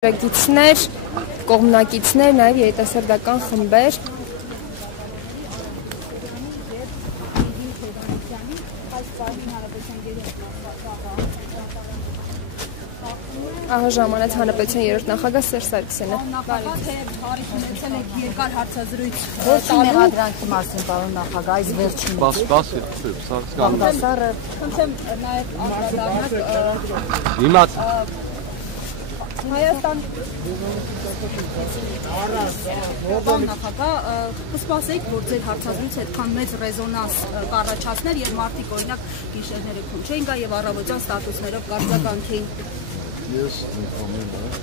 Գիցներ, կողմնակիցներ, նաև երիտասարդական խմբեր։ Ահա ժամանեց Հանրապետության երրորդ նախագահ Սերժ Սարգսյանը։ Նախագահ հարիք ունեցել եք երկար հարցազրույց Վերջին մեղադրանքի մասին, պարոն նախագահ, այս վերջին։ Խնդրեմ նաև անդրադառնալ Հիմա Հայաստան նախագահ կսպասեիք, որ ձեր հարցազրույցը այդքան մեծ ռեզոնանս կառաջացներ եւ մարդիկ օրինակ գիշերները քուն չէին գա եւ առավոտյան ստատուսներով կարձականքեին։ Ես ընդհանրապես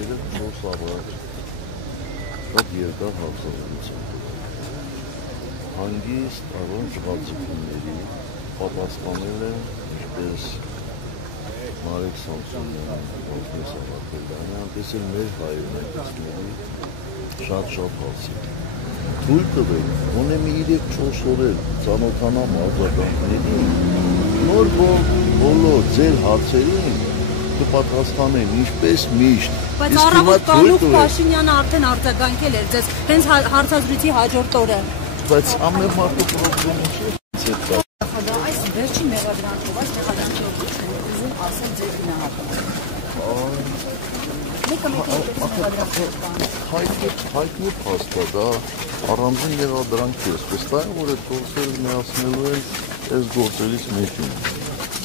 երեք նոր առած շատ երկար հարցազրույց հանգիստ առանց բացումների պատասխանել եմ ինչպես Մարիկ Սամսոնյան, Ողնես Ավակելյանը, այնպես էլ մեր հայրենակիցների շատ հարցեր։ Թույլ տվեք, ունեմ 3-4 օր էլ ծանոթանամ արձագանքներին, նոր բոլոր ձեր հարցերին կպատասխանեն ինչպես միշտ։ Բայց առավոտ Կանուխ Փաշինյանը արդեն արձագանքել էր ձեզ հենց հարցազրույցի հաջորդ օրը։ Բայց ամեն մարդու պրոբլեմը չէ։ Այս վերջին մեղադրանքով, այս մեղադրանքով ուզում ասել ձեր գնահատականը։ Հայտնի փաստ է, դա առանձին մեղադրանք է, վստահ եմ, որ այդ գործերը միացնելու են այս գործերից մեկին։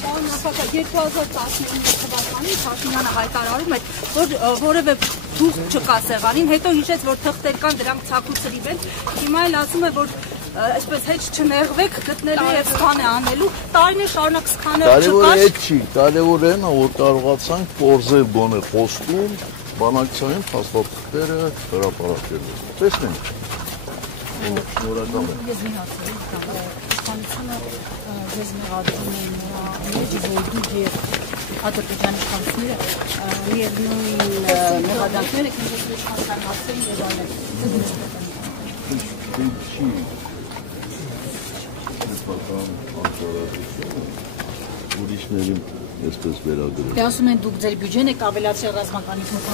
Պարոն նախագահ, 2019 թվականին Փաշինյանը հայտարարում է, որ որևէ դուխ չկա սեղանին, հետո հիշեց, որ թղթեր կան, դրանք ցակուցրիվ են, հիմա էլ ասում է, որ այսպես հետ չներվեք, գտնելու եւ սքան է անելու, տարիներ շարունակ սքաներ չկար։ Կարևորը այդ չի, կարևորը այն է, որ կարողացանք կորզել բոնե խոստում, բանակցային փաստաթղթերը հրապարակելու։ Տեսնենք։ Շնորհակալ եմ։ Ես մի հարցեր եմ, իշխանությունը ձեզ մեղադրում են մեջ, որ դուք եւ Ադրբեջանի իշխանությունները միևնույն մեղադրանքները քննեցին իշխանության հարցերին եւ այլն։ Ուրիշներին այսպես վերագրել։ Դե ասում են դուք ձեր բյուջեն եք ավելացրել ռազմականից մոտ։